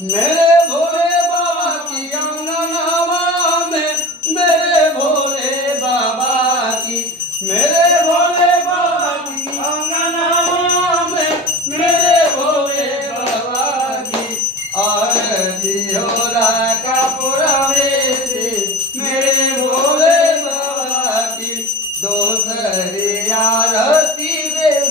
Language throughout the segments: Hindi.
मेरे भोले बाबा की अंगनावा में, मेरे भोले बाबा की, मेरे भोले बाबा की अंगनावा में, मेरे भोले बाबा की आरती होला कपूरवे से, मेरे भोले बाबा की दोसरी आरती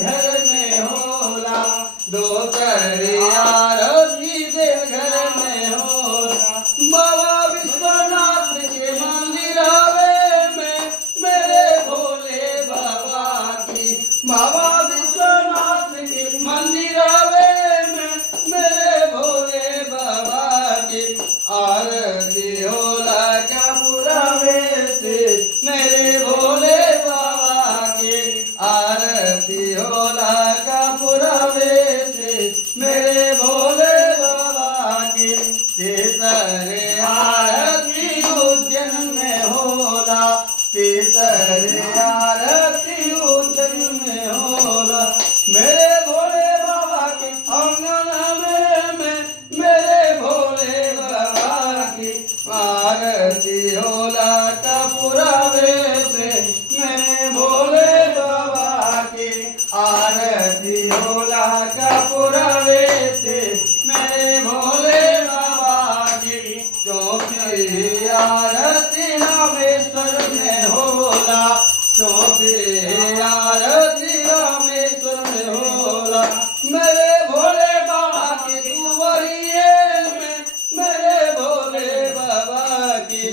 घर में होला, दोसरी आरती घर में होला। बाबा विश्वनाथ के मंदिर में, मेरे भोले बाबा की, बाबा विश्वनाथ के मंदिर में, मेरे भोले बाबा की आरती होला कपूरवे से, मेरे भोले बाबा की आरती होला कपूरवे से, मेरे भोले बाबा की तीसरे आरती उज्जैन में होला, तीसरे आरती उज्जैन में होला। मेरे भोले बाबा के अंगन में, मेरे भोले बाबा की आरती होला कपूरवे से, मेरे भोले बाबा की आरती होला कपूरवे से, मेरे भोले बाबा की चौथी आरती रामेश्वर में होला, चौथी आरती रामेश्वर में होला। मेरे भोले बाबा के दुआरिये में, मेरे भोले बाबा की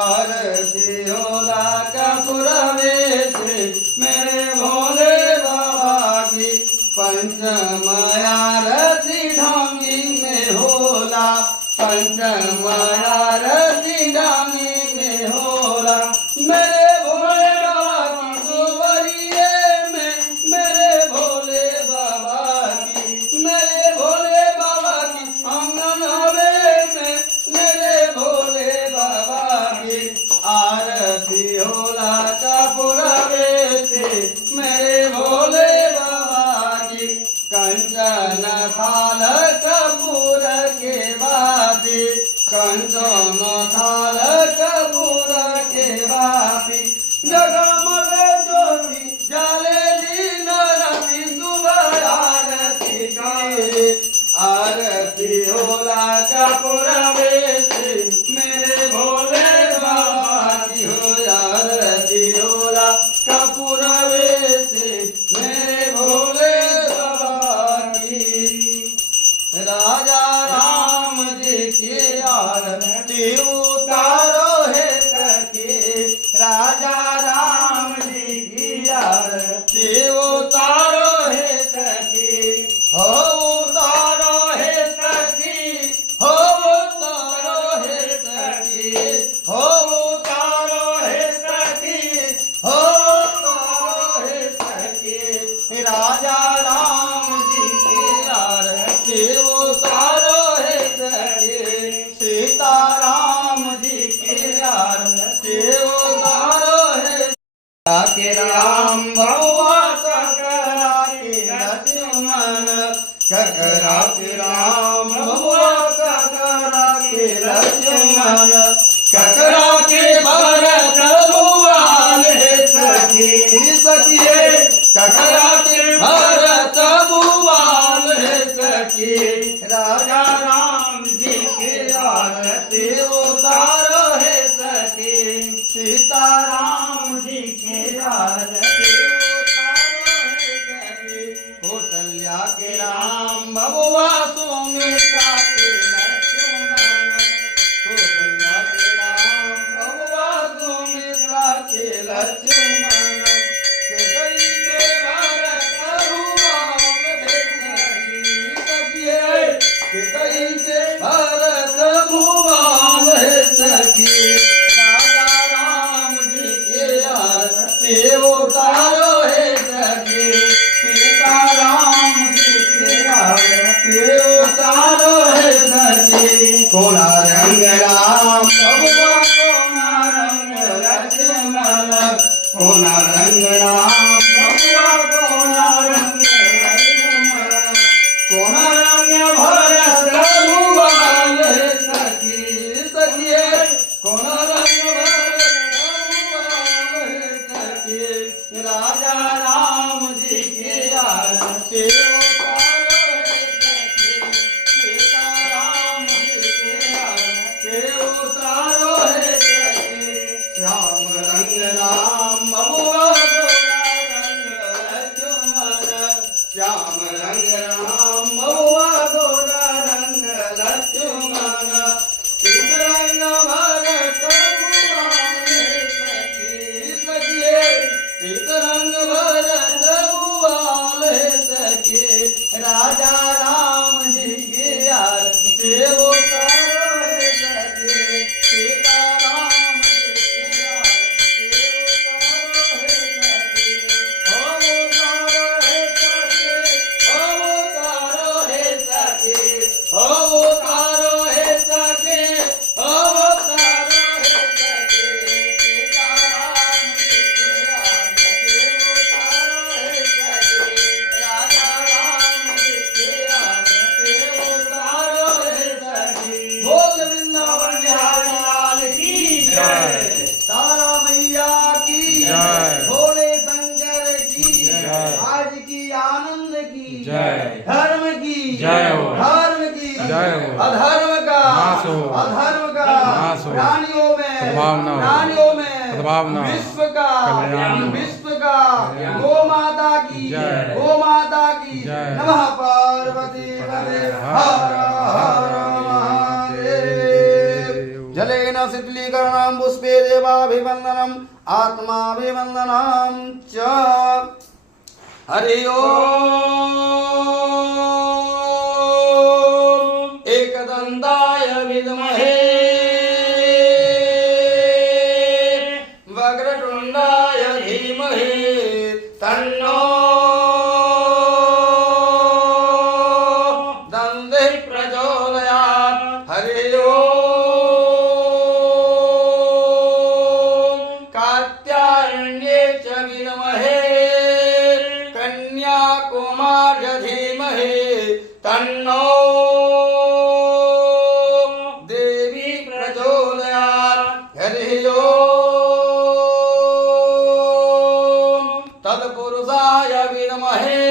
आरती होला कपूरवे से, मेरे भोले बाबा की पंचम आरती ढांगी में होला, पंचम आरती ढांगी में होला। मेरे भोले बाबा की दुआरिये में, मेरे भोले बाबा की, मेरे भोले बाबा की आंगन में, मेरे भोले बाबा की आरती होला कपूरवे से, मेरे भोले बाबा की कंचन थाल कपूर के बाती, कंचन थाल कपूर के बाती, जगमग ज्योति जाले दिन राति सुबह आरती गाए, आरती होला कपूरवे से, मेरे भोले बाबा की हो आरती होला कपूरवे से, मेरे भोले बाबा की। राजा राम जी की आरती उतारो है सके, राजा राम जी की आरती उतारो है सके, हो उतारो है सखी, हो उतारो है सखी, हो उतारो है सखी, हो उतारो है सखी। राजा राम जी की आरती उतारो है सखी, सीता राम जी की आरती उतारो है। के राम भगवा ककरा के लक्ष्मण, ककरा के राम भगवा ककरा के लक्ष्मण, ककरा के भरत भुवन है सखी, सखिए ककरा के भरत भुवन है सखी। राजा राम जी के आरती उतारो है सखी, सीता राम जी के आरती उतारो है सखी। कौशल्या के राम भगवा सुमित्रा के लक्ष्मण, कौशल्या के राम भगवा सुमित्रा के लक्ष्मण, कैकेयी के भरत भुवन है सखी, सखिए कैकेयी के भरत भुवन है सखी। राजा राम जी के आरती उतारो है सखी, सीता राम जी के आरती उतारो है सखी। कोना रंग राम भगवा, कोना रंग लक्ष्मण, कोना रंग राम भगवा, कोना रंग लक्ष्मण, कोना रंग भरत भुवन के उतारो है सखी श्याम रंग राम बबुआ गोरा रंग लक्ष्मण श्याम रंग राम बबुआ गोरा रंग लक्ष्मण तीन रंग भरत बुआले सखी सखिए तीन रंग भरत बुआले सखी राजा राम जी की यार से उतारो है सखी सीता राम जी की यार से उतारो है सखी हो उतारो है सखी हो उतारो है सखी हो उतारो है सखी हो उतारो है सखी सीता राम जी की यार से उतारो है सखी राजा राम जी की यार से उतारो है सखी बोल वृंदावन बिहारी लाल की जय तारा मैया की जय भोले शंकर की जय आज की आनंद की जय धर्म की जय हो धर्म की जय हो अधर्म का नाश हो अधर्म का नाश हो प्राणियों में सद्भावना हो प्राणियों में सद्भावना विश्व का कल्याण हो विश्व का कल्याण गो माता की जय गो माता की जय नमः पार्वती पते हर हर महादेव जलेन शीतलीकरणं पुष्पे देवाभिवन्दनम् आत्माभिवन्दनं च हरि ओम एकदन्ताय विद्महे वक्रतुण्डाय धीमहि तन्नो दन्तिः प्रचोदयात् हरि ओम कात्यायन्ये च विद्महे कन्याकुमार्य धीमहि तन्नो देवी प्रचोदयात् हरि ओम तत्पुरुषाय विद्महे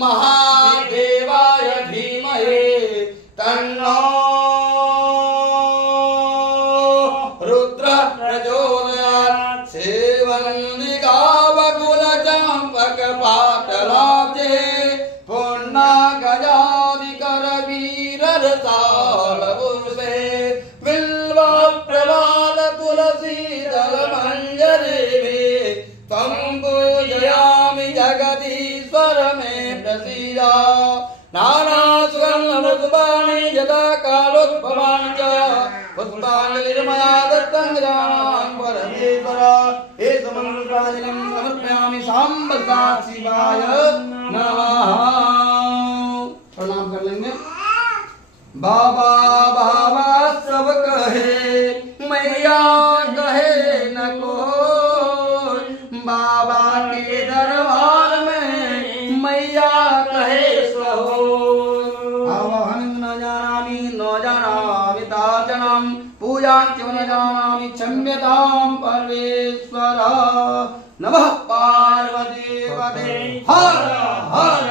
महादेवाय धीमहि तन्नो रुद्र प्रचोदयात् सेवन्निका बकुलचम्पक पाटलाब्जे पूर्णागजादिकर वीररसालपुरुषे बिल्वा प्रभात तुलसी दल मंजरी त्वं पूजयामि जगदीश्वर मे प्रसीदा नानासुगन्धपुष्पाणि यदा कालोद्भवानि च पुष्पाञ्जलिर्मया दत्तं गजाननं परमेश्वर एतमन्त्राञ्जलिं समर्पयामि साम्ब शिवाय नमः प्रणाम कर लेंगे बाबा बाबा सब कहे मैया कहे न कोई बाबा के दरबार में मैया कहे सहो आवाहन न जानामि न जानामि तार्चनम पूजां च न जानामि क्षम्यतां परमेश्वर नमः पार्वती पते हर हर